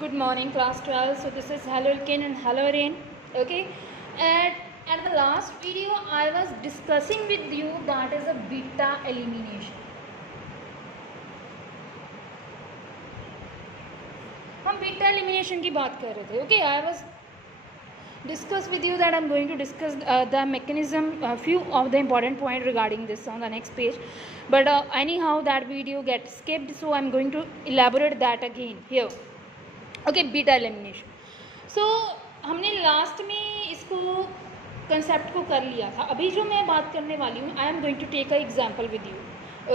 Good morning, class 12. So this is Hello Ilkin and Hello Rain. Okay, and at the last video I was discussing with you that is a beta elimination. हम beta elimination की बात कर रहे थे. Okay, I was discuss with you that I'm going to discuss the mechanism, few of the important point regarding this on the next page. But anyhow that video gets skipped, so I'm going to elaborate that again here. Okay, beta elimination. So हमने last में इसको concept को कर लिया था. अभी जो मैं बात करने वाली हूँ, I am going to take a example with you.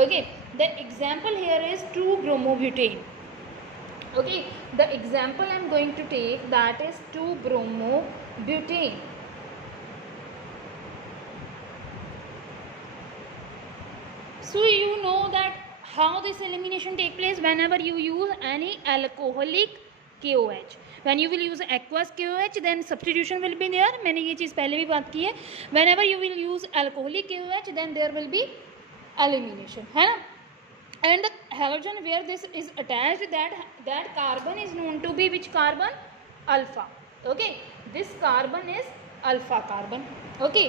Okay, the example here is 2-bromobutane. Okay, the example I am going to take that is 2-bromobutane. So you know that how this elimination take place whenever you use any alcoholic KOH. When you will use aqueous KOH, then substitution will be there. मैंने ये चीज़ पहले भी बात की है. Whenever you will use alcoholic KOH, then there will be elimination, है ना? And the halogen where this is attached, that carbon is known to be which carbon? Alpha. Okay, this carbon is alpha carbon. Okay,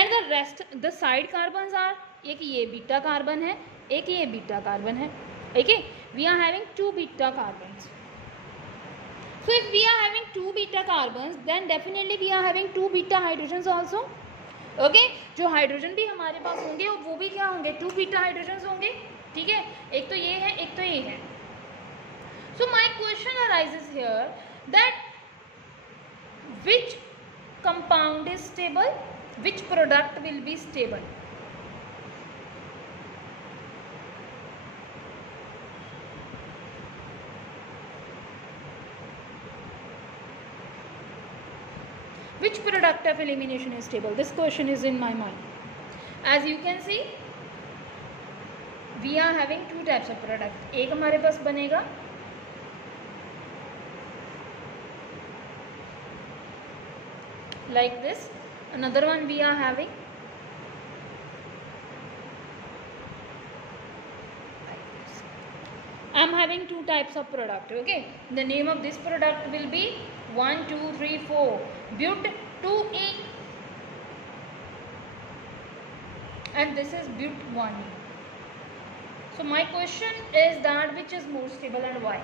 and the rest, the side carbons are, एक ये beta carbon है, एक ये beta carbon है. Okay, we are having 2 beta carbons. So if we are having 2 beta carbons, then definitely we are having 2 beta hydrogens also. Okay, जो hydrogen भी हमारे पास होंगे वो भी क्या होंगे? 2 beta hydrogens होंगे. ठीक है, एक तो ये है, एक तो ये है. So my question arises here that which compound is stable, which product will be stable? Which product of elimination is stable? This question is in my mind. As you can see, we are having 2 types of product. एक हमारे पास बनेगा like this. Another one we are having like this. I am having 2 types of product. Okay, the name of this product will be 1, 2, 3, 4 but2e, and this is but1e. So my question is that which is more stable and why?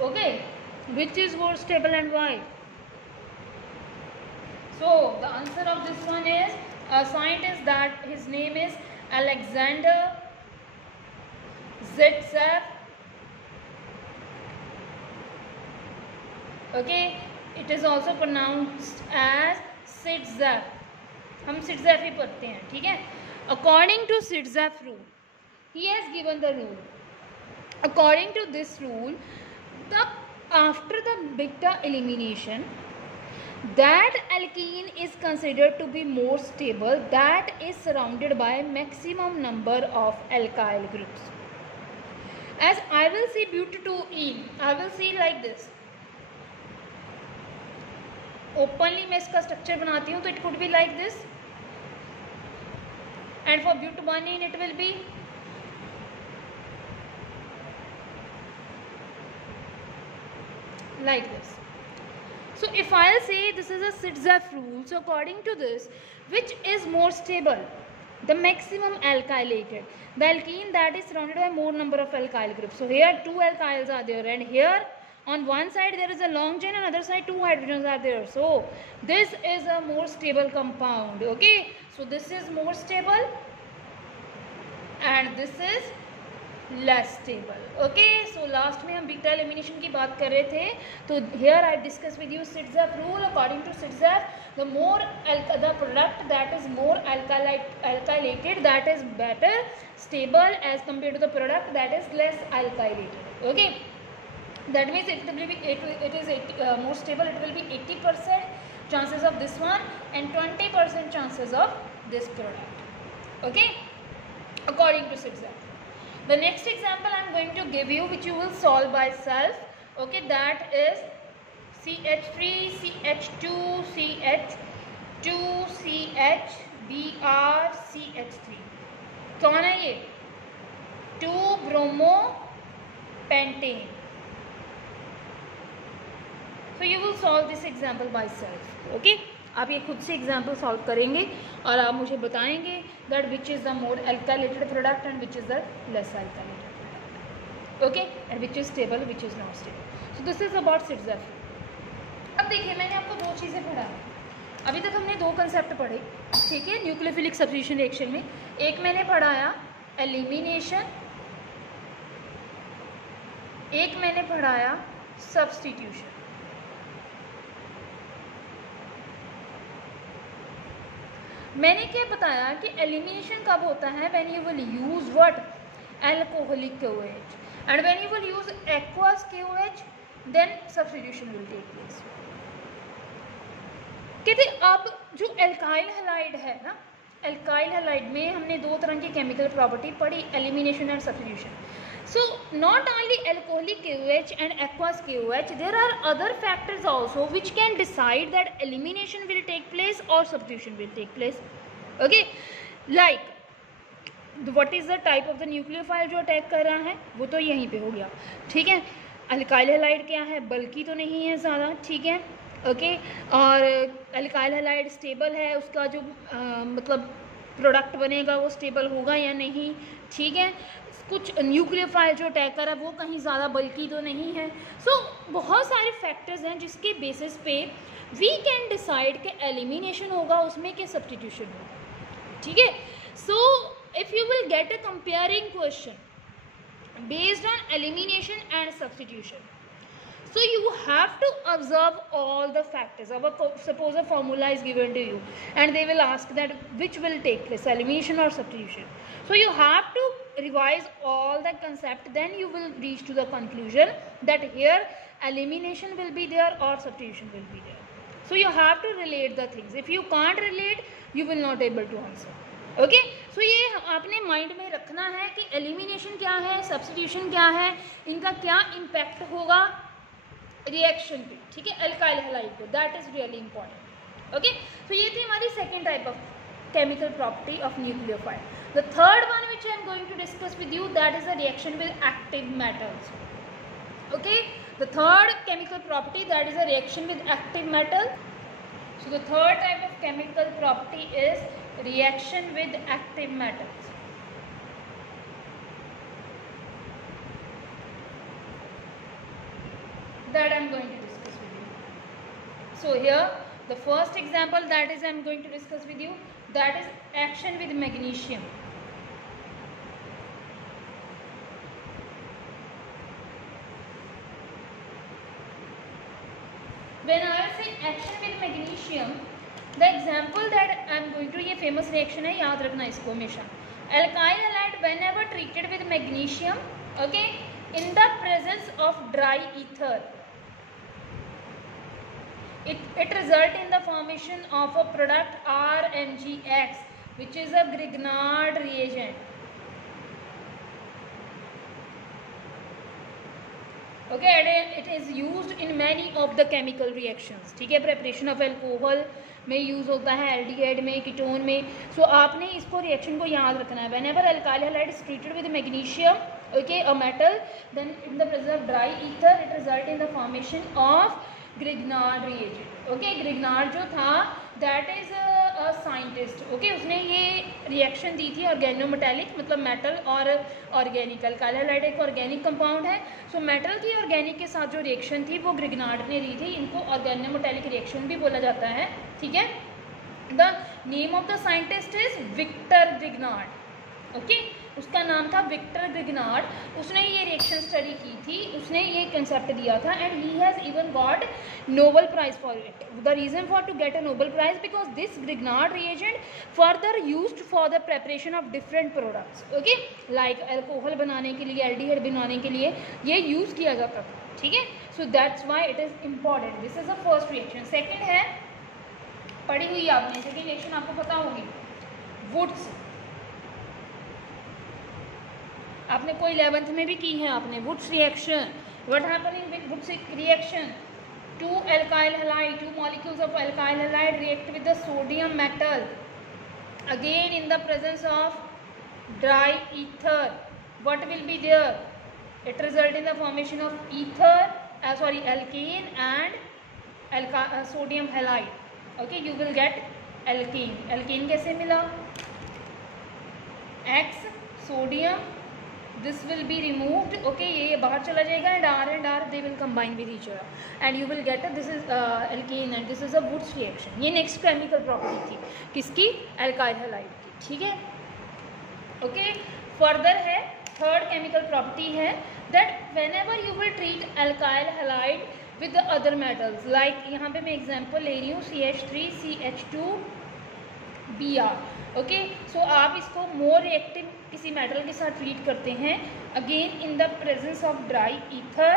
Okay, which is more stable and why? So the answer of this one is a scientist that his name is Alexander Zetsef. Okay, it is also pronounced as Sitzef. हम Sitzef ही पढ़ते हैं, ठीक है. According to Sitzef rule, he has given the rule. According to this rule, after the beta elimination, that alkene is considered to be more stable, that is surrounded by maximum number of alkyl groups. As I will see but2e, I will see like this. Openly मैं इसका structure बनाती हूँ तो it could be like this, and for but1e it will be like this. So if I'll say this is a Sitzef rule, so according to this, which is more stable? The maximum alkylated, the alkene that is surrounded by more number of alkyl groups. So here 2 alkyls are there, and here on one side there is a long chain, and other side 2 hydrogens are there. So this is a more stable compound. Okay, so this is more stable and this is less stable. Okay, so last में हम beta elimination की बात कर रहे थे. तो here I discuss with you Sitzef rule. According to Sitzef, the product that is more alkylated, that is better stable as compared to the product that is less alkylated. Okay, that means it is more stable. It will be 80% chances of this one and 20% chances of this product. Okay, according to Sitzef. The next example I am going to give you, which you will solve by self. Okay, that is CH3, CH2, CH2, CH, BrCH3 कौन है ये? 2-bromopentane. So you will solve this example by self. Okay? आप ये खुद से example solve करेंगे और आप मुझे बताएंगे that which is the more alkylated product and which is the less alkylated product. Okay, and which is stable, which is not stable. So this is about Saytzeff. अब देखिए, मैंने आपको दो चीज़ें पढ़ा. अभी तक हमने दो कंसेप्ट पढ़े, ठीक है, न्यूक्लियोफिलिक सब्स्टिट्यूशन रिएक्शन में. एक मैंने पढ़ाया एलिमिनेशन, एक मैंने पढ़ाया सब्स्टिट्यूशन. मैंने क्या बताया कि एलिमिनेशन कब होता है? When you will use what? Alcoholic KOH. And when you will use aqueous KOH then substitution will take place. कहते अब जो एल्काइल हैलाइड है ना, एल्काइल हैलाइड में हमने दो तरह की केमिकल प्रॉपर्टी पढ़ी, elimination and substitution. So not only alcoholic KOH and aqueous KOH, there are other factors also which can decide that elimination will take place or substitution will take place. Okay, like what is the type of the nucleophile जो attack कर रहा है, वो तो यहीं पे हो गया, ठीक है. अल्काइल हैलाइड क्या है? बल्कि तो नहीं है ज़्यादा, ठीक है. ओके, और अल्काइल हैलाइड स्टेबल है, उसका जो मतलब प्रोडक्ट बनेगा वो स्टेबल होगा या नहीं, ठीक है. कुछ न्यूक्लियोफाइल जो अटैक कर रहा है वो कहीं ज़्यादा बल्कि तो नहीं है. सो बहुत सारे फैक्टर्स हैं जिसके बेसिस पे वी कैन डिसाइड कि एलिमिनेशन होगा उसमें कि सब्स्टिट्यूशन होगा, ठीक है. So if you will get a comparing question based on elimination and substitution, so you have to observe all the factors. Suppose a formula is given to you and they will ask that which will take place, elimination or substitution. So you have to revise all the concept, then you will reach to the conclusion that here elimination will be there or substitution will be there. So you have to relate the things. If you can't relate, you will not able to answer. Okay, so ये आपने mind में रखना है कि elimination क्या है, substitution क्या है, इनका क्या इम्पैक्ट होगा रिएक्शन पे, ठीक है, अल्काइल हैलाइड पे. That is really important. Okay, तो ये थी हमारी second type of chemical property of nucleophile. The third one which I am going to discuss with you, that is a reaction with active metals. Okay, the third chemical property that is a reaction with active metal. So the third type of chemical property is reaction with active metals. That I am going to discuss with you. So here the first example that is I am going to discuss with you, that is action with magnesium. When I say action with magnesium, the example that I am going to, ये famous reaction है, याद रखना इसको हमेशा. Alkyl halide whenever treated with magnesium, okay, in the presence of dry ether, it result in the formation of a product RNGX, which is a Grignard reagent. Okay, it is used in many of the chemical reactions, ठीक है. preparation of alcohol में use होता है, aldehyde में, ketone में. सो आपने इसको reaction को याद रखना है. whenever alkyl halide is treated with magnesium, okay, a metal, then in the presence of dry ether it result in the formation of Grignard reagent. okay, Grignard जो था that is a scientist. okay, उसने ये reaction दी थी organometallic, मतलब metal और organic. Alkyl halide एक organic compound है. So metal की ऑर्गेनिक के साथ जो रिएक्शन थी वो ग्रिग्नार्ड ने दी थी. इनको ऑर्गेनोमेटेलिक रिएक्शन भी बोला जाता है, ठीक है. The name of the scientist is Victor Grignard. Okay, उसका नाम था विक्टर ग्रिग्नार्ड. उसने ये रिएक्शन स्टडी की थी, उसने ये कंसेप्ट दिया था, and he has even got Nobel prize for it. The reason for to get a Nobel prize because this Grignard reagent further used for the preparation of different products. Okay, like alcohol बनाने के लिए, aldehyde बनाने के लिए ये use किया जाता था, ठीक है. So that's why it is important. This is the first reaction. Second है, पढ़ी हुई आपने, सेकेंड रिएक्शन आपको पता होगी, वुड्स. आपने कोई 11th में भी की है आपने. Wurtz reaction, what happening with Wurtz reaction? two alkyl halide, two molecules of alkyl halide react with the sodium metal again in the presence of dry ether, what will be there? It result in the formation of ether, alkane and sodium halide. Okay, you will get alkane. Alkane कैसे मिला? X sodium, this will be removed. Okay, ये बाहर चला जाएगा and R they will combine with each other and you will get this is alkane and this is a Wurtz reaction. ये next chemical property थी किसकी? alkyl halide की. ठीक है? Okay, further है third chemical property है that whenever you will treat alkyl halide with the other metals, like यहाँ पे मैं example ले रही हूँ CH3 CH2 Br. ओके, सो आप इसको मोर रिएक्टिव किसी मेटल के साथ ट्रीट करते हैं, again in the presence of dry ether,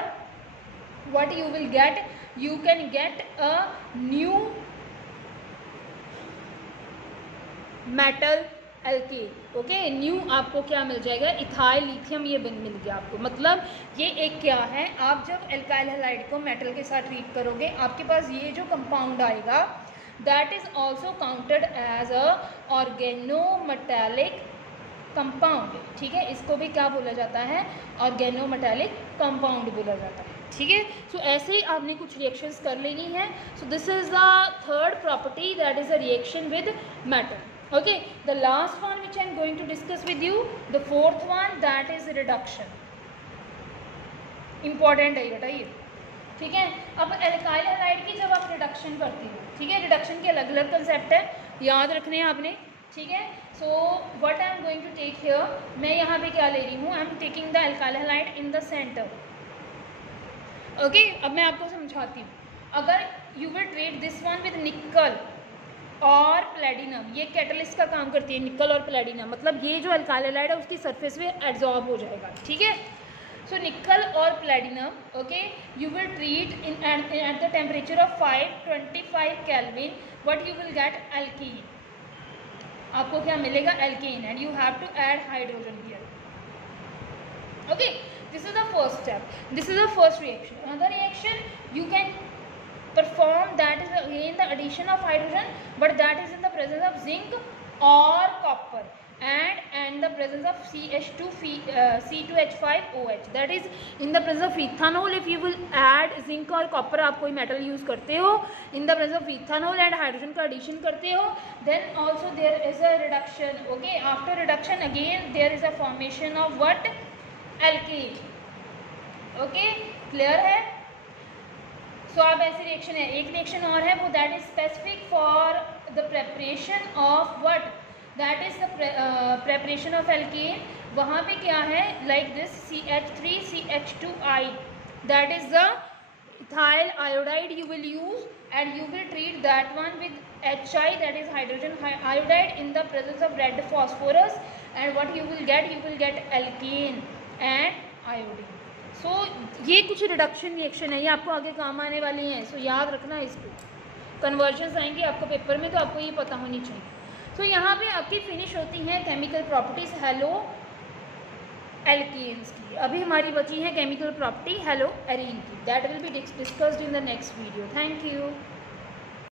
what you will get? You can get a new metal alkane. Okay, new आपको क्या मिल जाएगा? इथाइल लिथियम ये मिल गया आपको. मतलब ये एक क्या है, आप जब एल्काइल हैलाइड को मेटल के साथ ट्रीट करोगे, आपके पास ये जो कंपाउंड आएगा that is also counted as a organometallic compound. ठीक है, इसको भी क्या बोला जाता है? organometallic compound बोला जाता है. ठीक है, सो ऐसे ही आपने कुछ रिएक्शंस कर लेनी है. So this is the third property, that is a reaction with metal. Okay, the last one which I am going to discuss with you, the fourth one, that is reduction. Important है बेटा ये. ठीक है, अब alkyl halide की जब आप reduction करते हो, ठीक है, रिडक्शन के अलग अलग कंसेप्ट है, याद रखने हैं आपने. ठीक है, so what I am going to take here, मैं यहाँ पे क्या ले रही हूँ? I am taking the alkyl halide in the center. Okay, अब मैं आपको समझाती हूँ. अगर you will treat this one with nickel और प्लेटिनम, ये कैटलिस्ट का काम करती है निकल और प्लेटिनम, मतलब ये जो एल्काइल हैलाइड है उसकी सरफेस पे एब्जॉर्ब हो जाएगा. ठीक है, so nickel or platinum, okay, you will treat at the temperature of 525 Kelvin, what you will get? alkene. आपको क्या मिलेगा? alkene, and you have to add hydrogen here. Okay, this is the first step, this is the first reaction. Another reaction you can perform, that is again the addition of hydrogen, but that is in the presence of zinc or copper and the presence of CH2 C2H5OH, that is in the presence of ethanol. if you will add zinc और copper, आप कोई metal use करते हो, in the presence of ethanol and hydrogen का addition करते हो, then also there is a reduction. okay, after reduction again there is a formation of what? alkene. okay, clear है? सो अब ऐसी रिएक्शन है, एक रिएक्शन और है वो, that is specific for the preparation of what? That is the preparation of alkene. वहाँ पे क्या है? Like this CH3 CH2I, that is the ethyl iodide you will use and you will treat that one with HI, that is hydrogen iodide, in the presence of red phosphorus, and what you will get alkane and iodine. सो ये कुछ reduction reaction है, ये आपको आगे काम आने वाली हैं. सो याद रखना इसको, कन्वर्जन्स आएंगे आपको पेपर में तो आपको ये पता होनी चाहिए. सो यहाँ पे आपकी फिनिश होती हैं केमिकल प्रॉपर्टीज हेलो एल्केन्स की. अभी हमारी बची है केमिकल प्रॉपर्टी हेलो एरीन की, that will be discussed in the next video. Thank you.